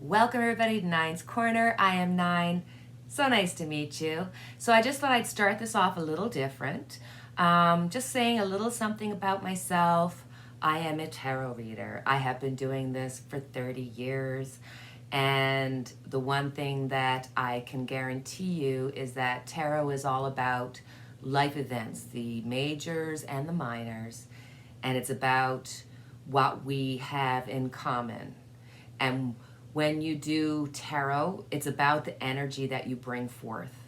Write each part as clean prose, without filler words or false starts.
Welcome everybody to Nine's Corner. I am Nine. So nice to meet you. So I just thought I'd start this off a little different. Just saying a little something about myself. I am a tarot reader. I have been doing this for 30 years. And the one thing that I can guarantee you is that tarot is all about life events, the majors and the minors. And it's about what we have in common. And when you do tarot, it's about the energy that you bring forth.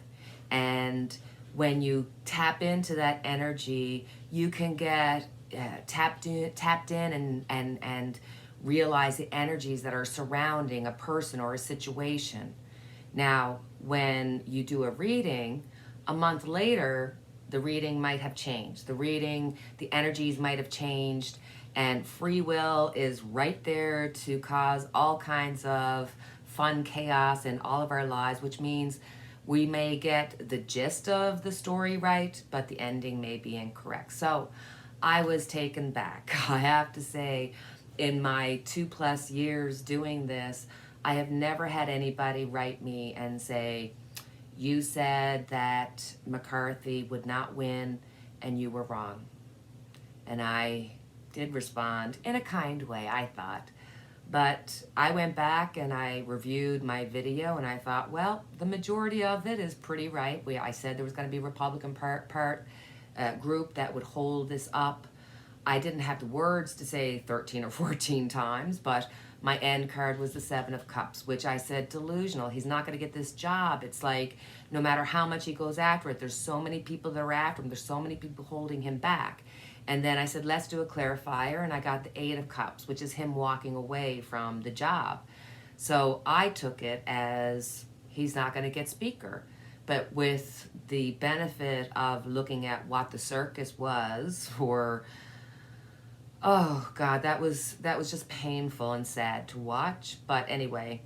And when you tap into that energy, you can get tapped in and realize the energies that are surrounding a person or a situation. Now, when you do a reading, a month later, the reading might have changed. The energies might have changed, and free will is right there to cause all kinds of fun chaos in all of our lives, which means we may get the gist of the story right, but the ending may be incorrect. So I was taken back. I have to say, in my 2+ years doing this, I have never had anybody write me and say, you said that Mccarthy would not win and you were wrong. And I did respond in a kind way, I thought. But I went back and I reviewed my video and I thought, well, the majority of it is pretty right. I said there was going to be a Republican group that would hold this up. I didn't have the words to say 13 or 14 times, but my end card was the Seven of Cups, which I said delusional. He's not going to get this job. It's like no matter how much he goes after it, there's so many people that are after him. There's so many people holding him back. And then I said, let's do a clarifier, and I got the Eight of Cups, which is him walking away from the job. So I took it as he's not going to get speaker. But with the benefit of looking at what the circus was for, oh God, that was just painful and sad to watch. But anyway,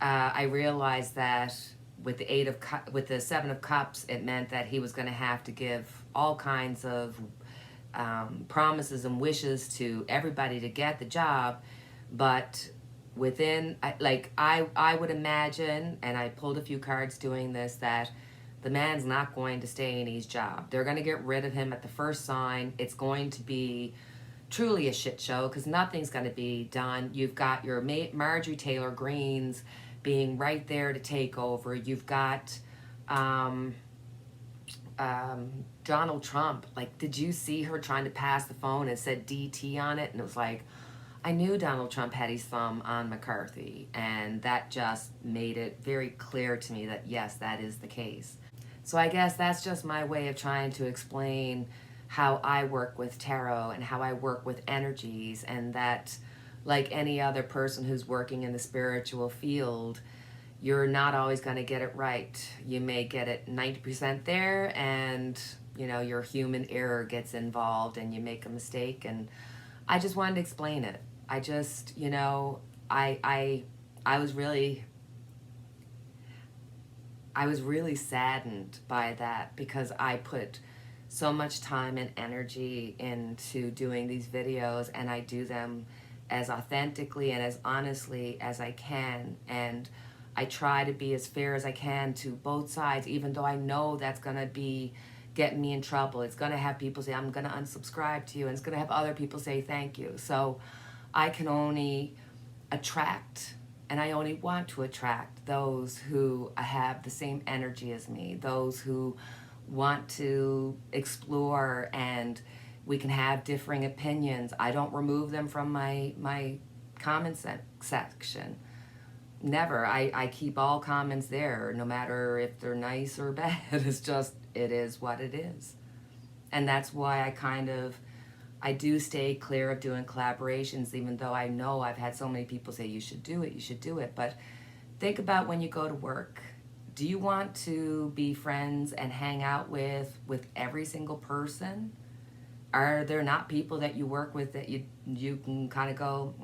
I realized that with the Seven of Cups, it meant that he was going to have to give all kinds of promises and wishes to everybody to get the job, but within, I would imagine, and I pulled a few cards doing this, that the man's not going to stay in his job. They're going to get rid of him at the first sign. It's going to be truly a shit show because nothing's going to be done. You've got your Marjorie Taylor Greens being right there to take over. You've got Donald Trump. Like, did you see her trying to pass the phone and said DT on it? And it was like, I knew Donald Trump had his thumb on McCarthy, and that just made it very clear to me that yes, that is the case. So I guess that's just my way of trying to explain how I work with tarot and how I work with energies, and that like any other person who's working in the spiritual field, you're not always going to get it right. You may get it 90% there, and your human error gets involved and you make a mistake. And I just wanted to explain it. I just, I was really saddened by that because I put so much time and energy into doing these videos, and I do them as authentically and as honestly as I can. And I try to be as fair as I can to both sides, even though I know that's going to be getting me in trouble. It's going to have people say, I'm going to unsubscribe to you, and it's going to have other people say thank you. So I can only attract, and I only want to attract those who have the same energy as me, those who want to explore, and we can have differing opinions. I don't remove them from my comment section. Never. I keep all comments there, no matter if they're nice or bad. It's just, it is what it is. And that's why I do stay clear of doing collaborations, even though I know I've had so many people say, you should do it. But think about when you go to work. Do you want to be friends and hang out with every single person? Are there not people that you work with that you can kind of go,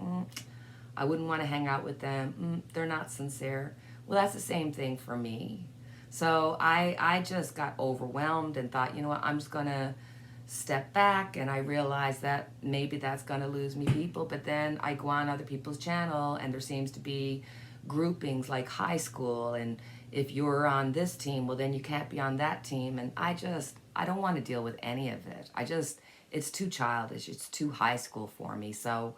I wouldn't want to hang out with them. They're not sincere. Well, that's the same thing for me. So I just got overwhelmed and thought, you know what, I'm just going to step back and I realize that maybe that's going to lose me people. But then I go on other people's channel and there seems to be groupings like high school, and if you're on this team, well then you can't be on that team, and I don't want to deal with any of it. It's too childish, it's too high school for me. So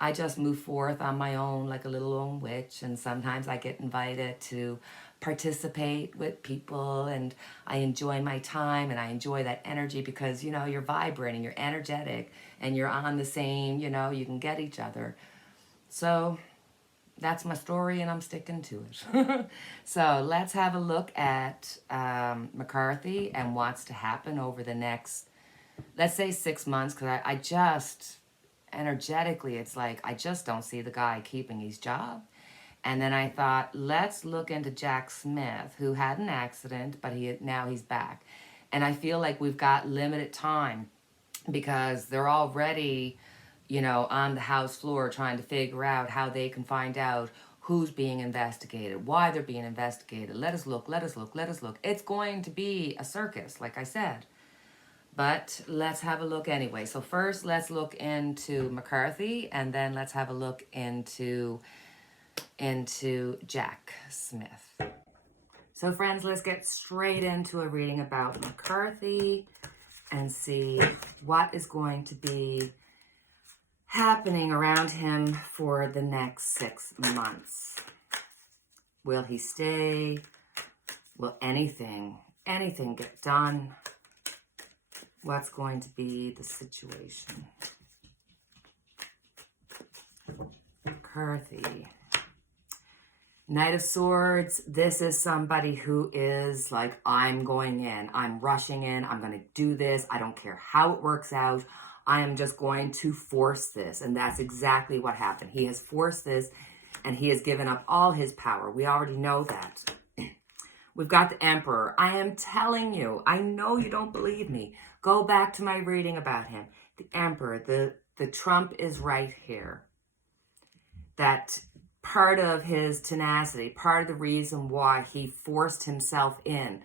I just move forth on my own like a little lone witch, and sometimes I get invited to participate with people, and I enjoy my time and I enjoy that energy because, you're vibrating, you're energetic, and you're on the same, you can get each other. So that's my story and I'm sticking to it. So let's have a look at Mccarthy and what's to happen over the next, let's say 6 months, because I just, energetically, it's like, I just don't see the guy keeping his job. And then I thought, let's look into Jack Smith, who had an accident, but now he's back. And I feel like we've got limited time because they're already, on the House floor trying to figure out how they can find out who's being investigated, why they're being investigated. Let us look. It's going to be a circus, like I said. But let's have a look anyway. So first, let's look into Mccarthy, and then let's have a look into Jack Smith. So friends, let's get straight into a reading about Mccarthy and see what is going to be happening around him for the next 6 months. Will he stay? Will anything get done? What's going to be the situation? Mccarthy. Knight of Swords, this is somebody who is like, I'm going in, I'm rushing in, I'm going to do this, I don't care how it works out, I am just going to force this. And that's exactly what happened. He has forced this and he has given up all his power. We already know that. We've got the Emperor. I am telling you, I know you don't believe me. Go back to my reading about him. The Emperor, the Trump is right here. That part of his tenacity, part of the reason why he forced himself in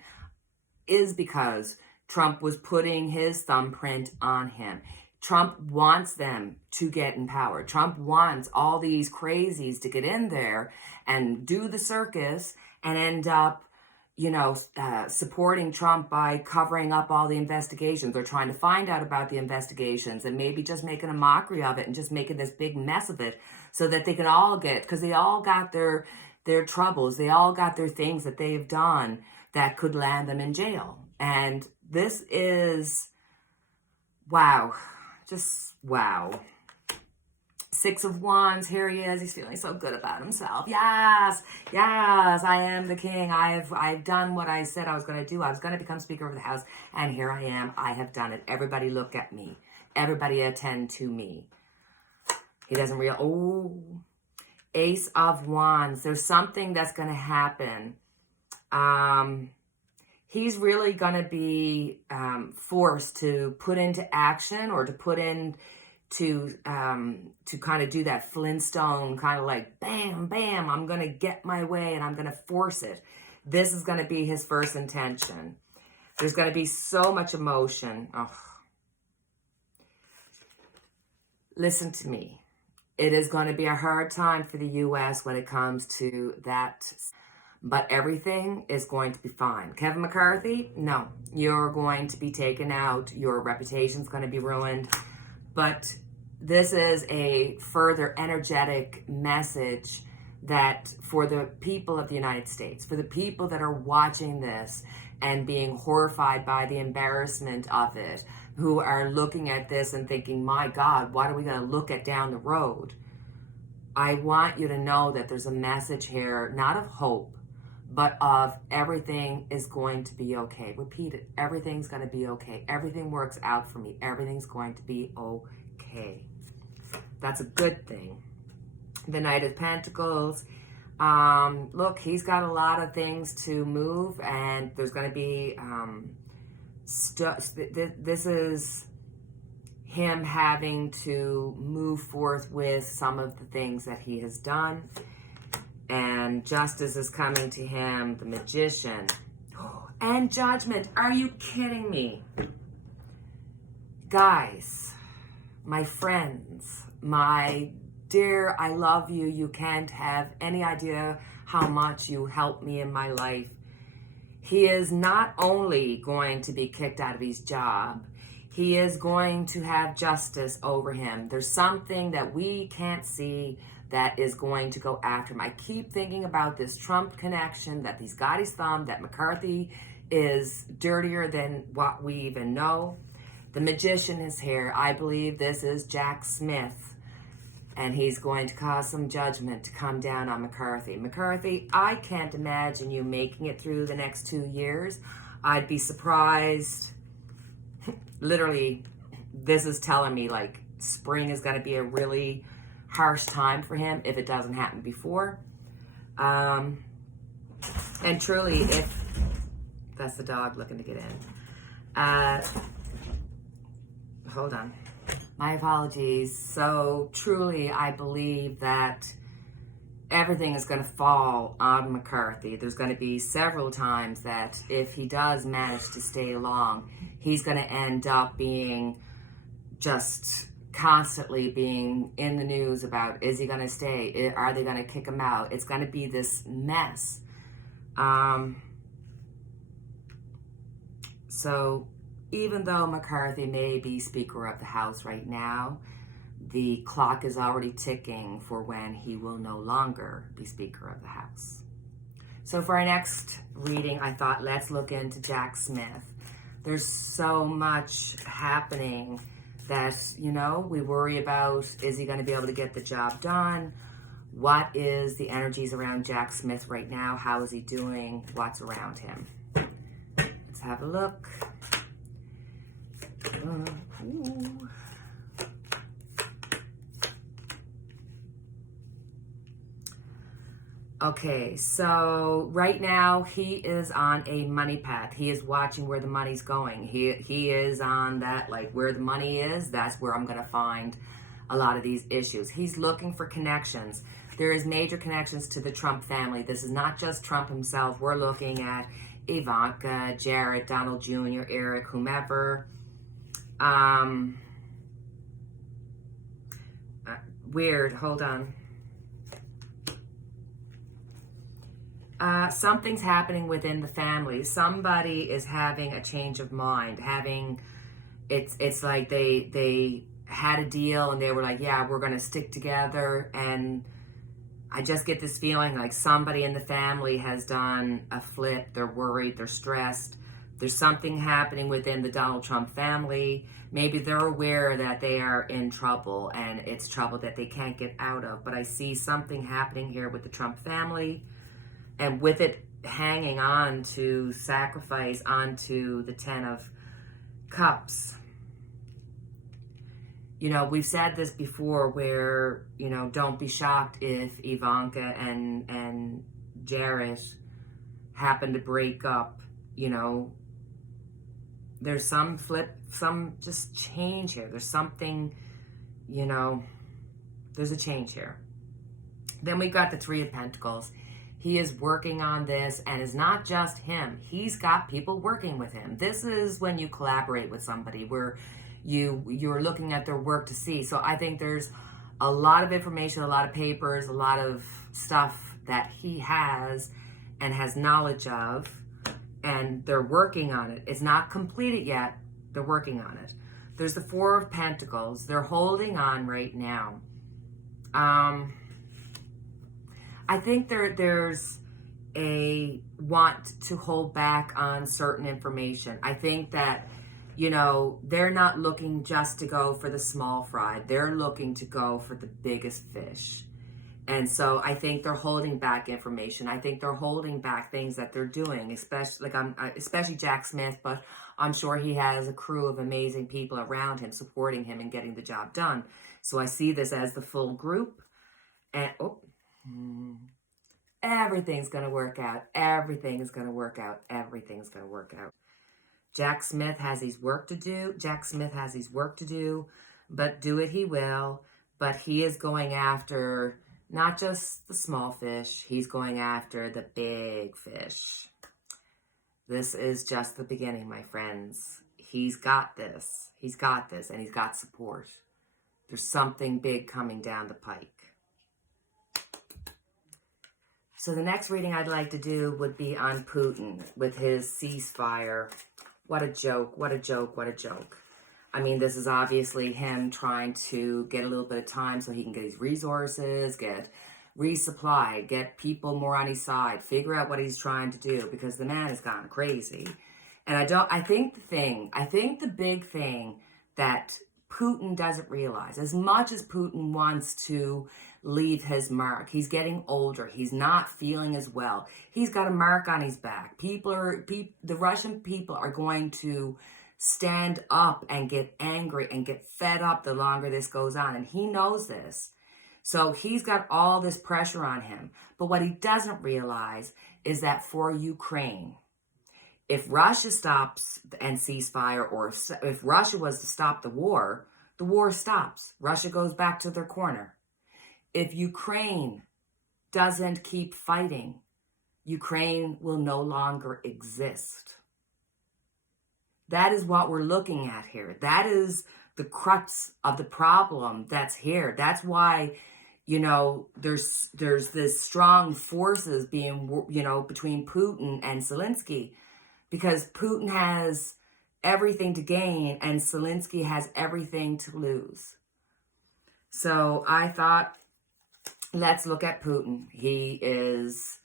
is because Trump was putting his thumbprint on him. Trump wants them to get in power. Trump wants all these crazies to get in there and do the circus and end up, supporting Trump by covering up all the investigations or trying to find out about the investigations and maybe just making a mockery of it and just making this big mess of it so that they can all because they all got their troubles. They all got their things that they've done that could land them in jail. And this is, wow, just wow. 6 of Wands, here he is. He's feeling so good about himself. Yes, I am the king. I've done what I said I was going to do. I was going to become Speaker of the House, and here I am. I have done it. Everybody look at me. Everybody attend to me. He doesn't Ace of Wands. There's something that's going to happen. He's really going to be forced to put into action or to put in to kind of do that Flintstone kind of like bam, bam, I'm going to get my way and I'm going to force it. This is going to be his first intention. There's going to be so much emotion. Oh. Listen to me. It is going to be a hard time for the U.S. when it comes to that, but everything is going to be fine. Kevin McCarthy, no, you're going to be taken out. Your reputation's going to be ruined. But this is a further energetic message that for the people of the United States, for the people that are watching this and being horrified by the embarrassment of it, who are looking at this and thinking, my God, what are we going to look at down the road? I want you to know that there's a message here, not of hope, but of everything is going to be okay. Repeat it. Everything's going to be okay. Everything works out for me. Everything's going to be okay. That's a good thing. The Knight of Pentacles. Look, he's got a lot of things to move, and there's going to be this is him having to move forth with some of the things that he has done. And justice is coming to him, the Magician. And Judgment. Are you kidding me? Guys, my friends, my dear, I love you. You can't have any idea how much you helped me in my life. He is not only going to be kicked out of his job, he is going to have justice over him. There's something that we can't see that is going to go after him. I keep thinking about this Trump connection, that he's got his thumb, that Mccarthy is dirtier than what we even know. The magician is here. I believe this is Jack Smith, and he's going to cause some judgment to come down on McCarthy. McCarthy, I can't imagine you making it through the next 2 years. I'd be surprised. Literally, this is telling me like spring is going to be a really harsh time for him if it doesn't happen before. And truly, if that's the dog looking to get in. Hold on. My apologies. So truly, I believe that everything is going to fall on McCarthy. There's going to be several times that if he does manage to stay along, he's going to end up being just constantly being in the news about, is he going to stay? Are they going to kick him out? It's going to be this mess. So even though McCarthy may be Speaker of the House right now, the clock is already ticking for when he will no longer be Speaker of the House. So for our next reading, I thought let's look into Jack Smith. There's so much happening that, you know, we worry about, is he going to be able to get the job done? What is the energies around Jack Smith right now? How is he doing? What's around him? Let's have a look. Okay, so right now he is on a money path. He is watching where the money's going. He is on that, like, where the money is, that's where I'm going to find a lot of these issues. He's looking for connections. There is major connections to the Trump family. This is not just Trump himself. We're looking at Ivanka, Jared, Donald Jr., Eric, whomever. Weird, hold on. Something's happening within the family. Somebody is having a change of mind. It's like they had a deal and they were like, yeah, we're going to stick together. And I just get this feeling like somebody in the family has done a flip. They're worried. They're stressed. There's something happening within the Donald Trump family. Maybe they're aware that they are in trouble and it's trouble that they can't get out of. But I see something happening here with the Trump family. And with it hanging on to sacrifice onto the 10 of Cups. You know, we've said this before where, you know, don't be shocked if Ivanka and Jared happen to break up. You know, there's some just change here. There's something, you know, there's a change here. Then we got the Three of Pentacles. He is working on this, and it's not just him. He's got people working with him. This is when you collaborate with somebody where you're looking at their work to see. So I think there's a lot of information, a lot of papers, a lot of stuff that he has and has knowledge of, and they're working on it. It's not completed yet. They're working on it. There's the Four of Pentacles. They're holding on right now. I think there's a want to hold back on certain information. I think that, you know, they're not looking just to go for the small fry. They're looking to go for the biggest fish. And so I think they're holding back information. I think they're holding back things that they're doing, especially Jack Smith, but I'm sure he has a crew of amazing people around him supporting him and getting the job done. So I see this as the full group. And everything's going to work out. Everything is going to work out. Everything's going to work out. Jack Smith has his work to do. Jack Smith has his work to do, but do it he will. But he is going after not just the small fish. He's going after the big fish. This is just the beginning, my friends. he's got this. He's got this, and he's got support. There's something big coming down the pike. So the next reading I'd like to do would be on Putin with his ceasefire. What a joke, what a joke, what a joke. I mean, this is obviously him trying to get a little bit of time so he can get his resources, get resupply, get people more on his side, figure out what he's trying to do, because the man has gone crazy. And I think the big thing that Putin doesn't realize, as much as Putin wants to leave his mark, he's getting older, he's not feeling as well, he's got a mark on his back. The Russian people are going to stand up and get angry and get fed up the longer this goes on, and he knows this. So he's got all this pressure on him. But what he doesn't realize is that for Ukraine, if Russia stops and ceasefire, or if Russia was to stop the war stops. Russia goes back to their corner. If Ukraine doesn't keep fighting, Ukraine will no longer exist. That is what we're looking at here. That is the crux of the problem that's here. That's why, there's this strong forces being, between Putin and Zelensky, because Putin has everything to gain and Zelensky has everything to lose. So I thought, let's look at Putin. He is,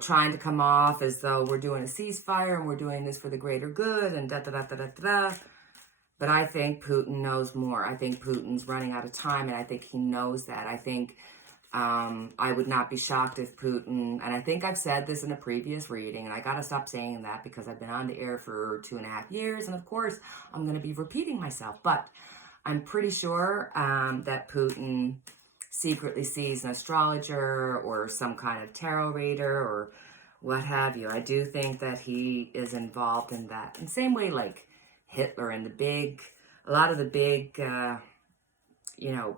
trying to come off as though we're doing a ceasefire and we're doing this for the greater good and da-da-da-da-da-da. But I think Putin knows more. I think Putin's running out of time, and I think he knows that. I think I would not be shocked if Putin, and I think I've said this in a previous reading, and I got to stop saying that because I've been on the air for 2.5 years, and of course, I'm going to be repeating myself. But I'm pretty sure that Putin secretly sees an astrologer or some kind of tarot reader or what have you. I do think that he is involved in that. And same way like Hitler and a lot of the big,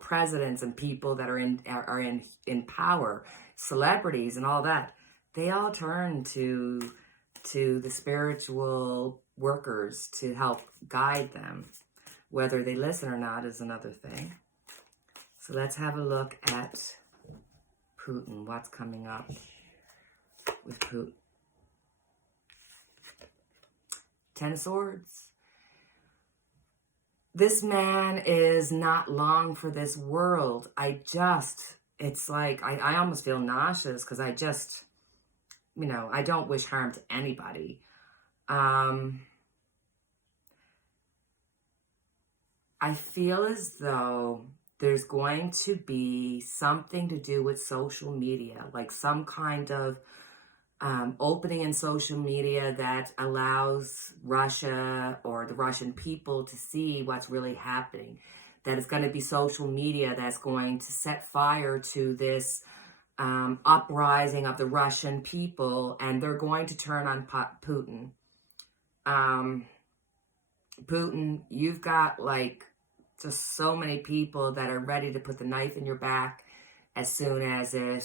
presidents and people that are in power, celebrities and all that, they all turn to the spiritual workers to help guide them. Whether they listen or not is another thing. So let's have a look at Putin. What's coming up with Putin? Ten of Swords. This man is not long for this world. It's like, I almost feel nauseous because I don't wish harm to anybody. I feel as though there's going to be something to do with social media, like some kind of opening in social media that allows Russia or the Russian people to see what's really happening. That it's going to be social media that's going to set fire to this uprising of the Russian people, and they're going to turn on Putin. Putin, you've got just so many people that are ready to put the knife in your back as soon as it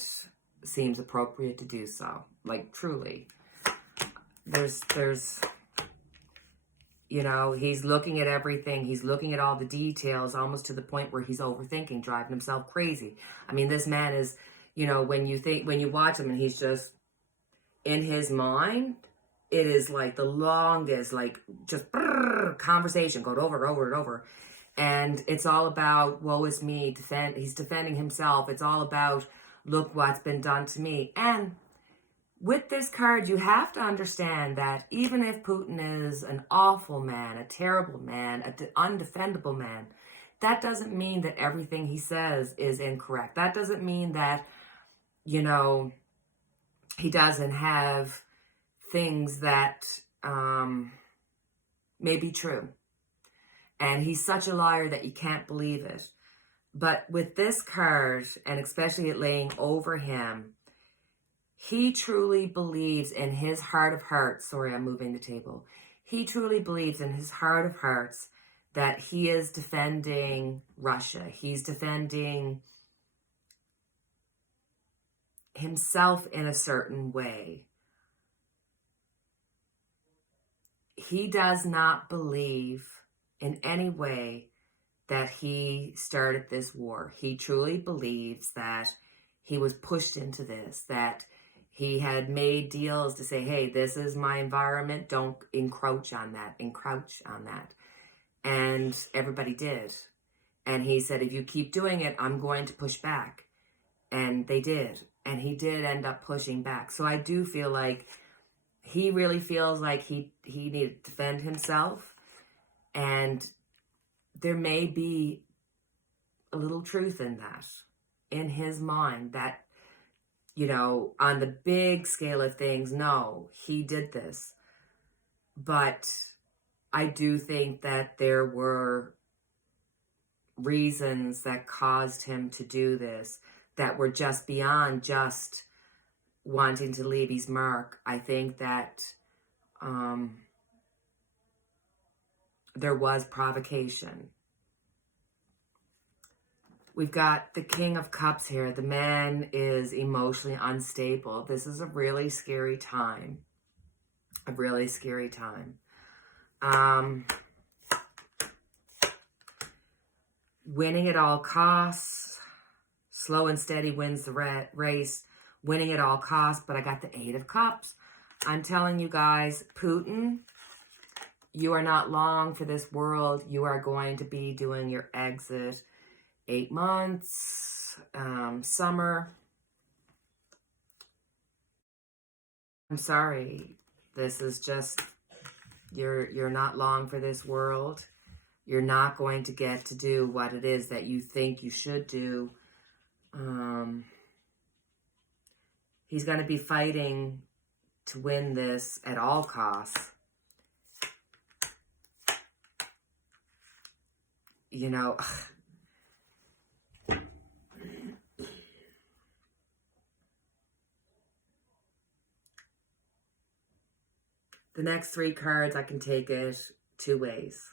seems appropriate to do so. Truly. There's he's looking at everything. He's looking at all the details almost to the point where he's overthinking, driving himself crazy. I mean, this man is, when you watch him and he's just in his mind, it is like the longest, just conversation going over and over and over. And it's all about, woe is me, he's defending himself. It's all about, look what's been done to me. And with this card, you have to understand that even if Putin is an awful man, a terrible man, an undefendable man, that doesn't mean that everything he says is incorrect. That doesn't mean that, he doesn't have things that may be true. And he's such a liar that you can't believe it. But with this card, and especially it laying over him, he truly believes in his heart of hearts. Sorry, I'm moving the table. He truly believes in his heart of hearts that he is defending Russia. He's defending himself in a certain way. he does not believe in any way that he started this war. He truly believes that he was pushed into this, that he had made deals to say, hey, this is my environment, don't encroach on that. And everybody did. And he said, if you keep doing it, I'm going to push back. And they did. And he did end up pushing back. So I do feel like he really feels like he needed to defend himself. And there may be a little truth in that, in his mind, that, you know, on the big scale of things, no, he did this. But I do think that there were reasons that caused him to do this that were just beyond just wanting to leave his mark. I think that there was provocation. We've got the King of Cups here. The man is emotionally unstable. This is a really scary time. A really scary time. Winning at all costs. Slow and steady wins the race. Winning at all costs. But I got the 8 of Cups. I'm telling you guys, Putin, you are not long for this world. You are going to be doing your exit. 8 months, summer. I'm sorry. This is just, you're not long for this world. You're not going to get to do what it is that you think you should do. He's going to be fighting to win this at all costs. You know, the next 3 cards, I can take it 2 ways.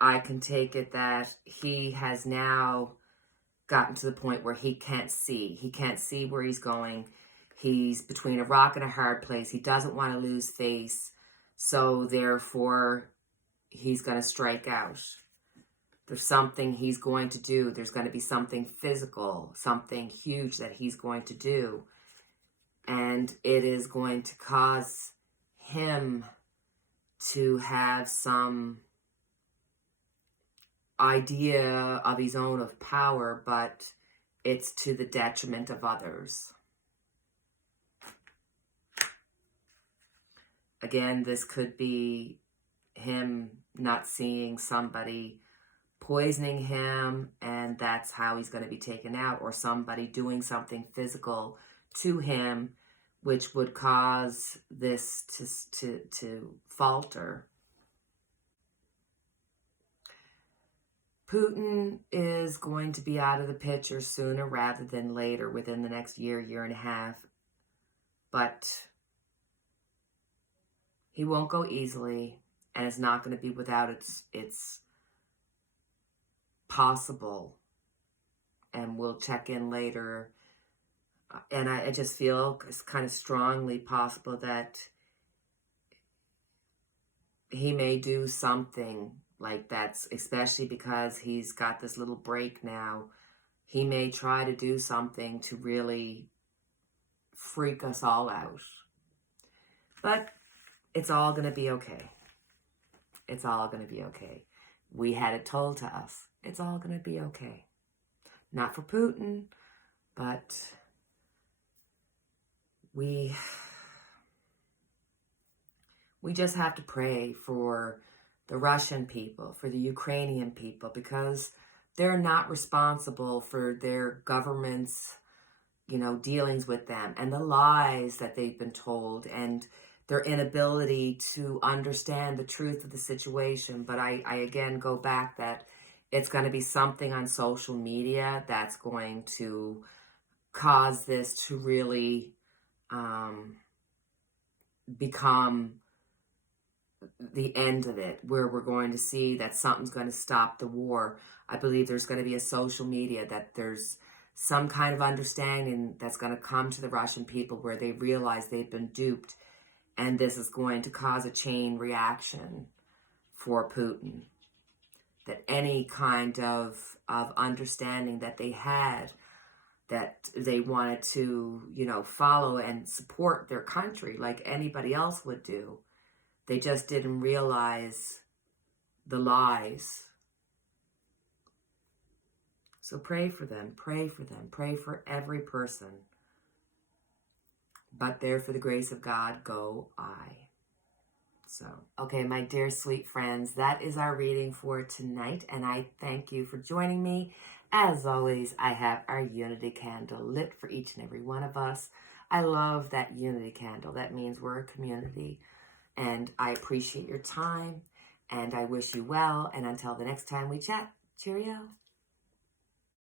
I can take it that he has now gotten to the point where he can't see. He can't see where he's going. He's between a rock and a hard place. He doesn't want to lose face. So therefore, he's going to strike out. There's something he's going to do. There's going to be something physical, something huge that he's going to do. And it is going to cause him to have some idea of his own of power, but it's to the detriment of others. Again, this could be him not seeing somebody poisoning him, and that's how he's going to be taken out, or somebody doing something physical to him, which would cause this to falter. Putin is going to be out of the picture sooner rather than later, within the next year, year and a half. But he won't go easily, and it's not going to be without its possible. And we'll check in later. And I just feel it's kind of strongly possible that he may do something like that, especially because he's got this little break now. He may try to do something to really freak us all out. But it's all going to be okay. It's all going to be okay. We had it told to us. It's all going to be okay. Not for Putin, but we just have to pray for the Russian people, for the Ukrainian people, because they're not responsible for their government's, dealings with them and the lies that they've been told and their inability to understand the truth of the situation. But I again go back that it's going to be something on social media that's going to cause this to really become the end of it, where we're going to see that something's going to stop the war. I believe there's going to be a social media, that there's some kind of understanding that's going to come to the Russian people where they realize they've been duped, And this is going to cause a chain reaction for Putin. That any kind of understanding that they had, that they wanted to, follow and support their country like anybody else would do. They just didn't realize the lies. So pray for them, pray for them, pray for every person. But there for the grace of God go I. So, okay, my dear sweet friends, that is our reading for tonight, and I thank you for joining me. As always, I have our unity candle lit for each and every one of us. I love that unity candle. That means we're a community, and I appreciate your time, and I wish you well, and until the next time we chat, cheerio.